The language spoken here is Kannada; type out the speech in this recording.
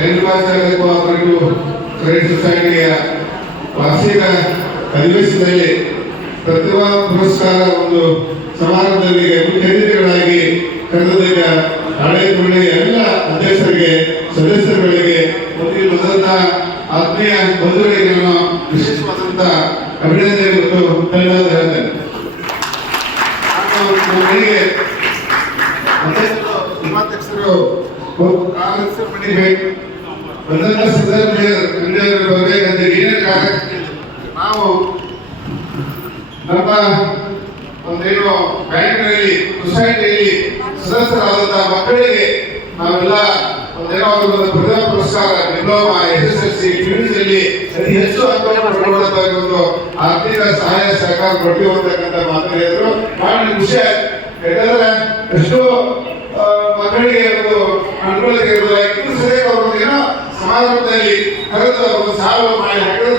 ರೇಣುಕಾಚಾರ್ಯ ಕೋಆಪರೇಟಿವ್ ಕ್ರೆಡಿಟ್ ಸೊಸೈಟಿಯ ವಾರ್ಷಿಕ ಅಧಿವೇಶನದಲ್ಲಿ ಪ್ರತಿಭಾ ಪುರಸ್ಕಾರ ಒಂದು ಸಮಾರಂಭದಲ್ಲಿ ಮುಖ್ಯ ಅತಿಥಿಗಳಾಗಿ ಕರೆದಿದ್ದ ಆಡಳಿತ ಮಂಡಳಿಯ ಎಲ್ಲ ಅಧ್ಯಕ್ಷರಿಗೆ ಸದಸ್ಯರುಗಳಿಗೆ ಮತ್ತು ಮೊದಲ ಆತ್ಮೀಯ ಬಂಧುಗಳಿಗೆ ನಾನು ವಿಶೇಷವಾದಂತ ಅಭಿನಂದನೆ ಮತ್ತು ಧನ್ಯವಾದ ಹೇಳ್ತೇನೆ. ಉಪಾಧ್ಯಕ್ಷರು ಬಂದಂತ ಸಂದರ್ಭದಲ್ಲಿ ಬರಬೇಕಂತ ಏನೇ ಕಾರ್ಯ ನಾವು ನಮ್ಮ ಒಂದೇನು ಬ್ಯಾಂಕ್ನಲ್ಲಿ ಸೊಸೈಟಿಯಲ್ಲಿ ಸದಸ್ಯರಾದಂತಹ ಮಕ್ಕಳಿಗೆ ನಾವೆಲ್ಲ ಒಂದೇನೋ ಒಂದು ಪ್ರತಿಭಾ ಪುರಸ್ಕಾರ ಡಿಪ್ಲೊಮಾ SSLC PUCಯಲ್ಲಿ ಅತಿ ಹೆಚ್ಚು ಅಂಕಗಳನ್ನು ಪಡೆಯುವಂತಹ ಒಂದು ಆರ್ಥಿಕ ಸಹಾಯ ಸಹಕಾರ ಕೊಡ್ತೀವಿ ಅಂತಕ್ಕಂಥ ಮಾತನ್ನು ಹೇಳಿದ್ರು. ಬಹಳ ಖುಷಿ ಆಯ್ತು. ಯಾಕಂದ್ರೆ ಎಷ್ಟೋ ಮಕ್ಕಳಿಗೆ ಒಂದು ಅನುಕೂಲತೆ ಇರೋದಿಲ್ಲ. ಇನ್ನೂ ಸರಿಯಾಗಿ ಅವರು ಏನೋ ಸಮಾರಂಭದಲ್ಲಿ ಕರೆದು ಒಂದು ಸಾಲ ಮಾಡಿ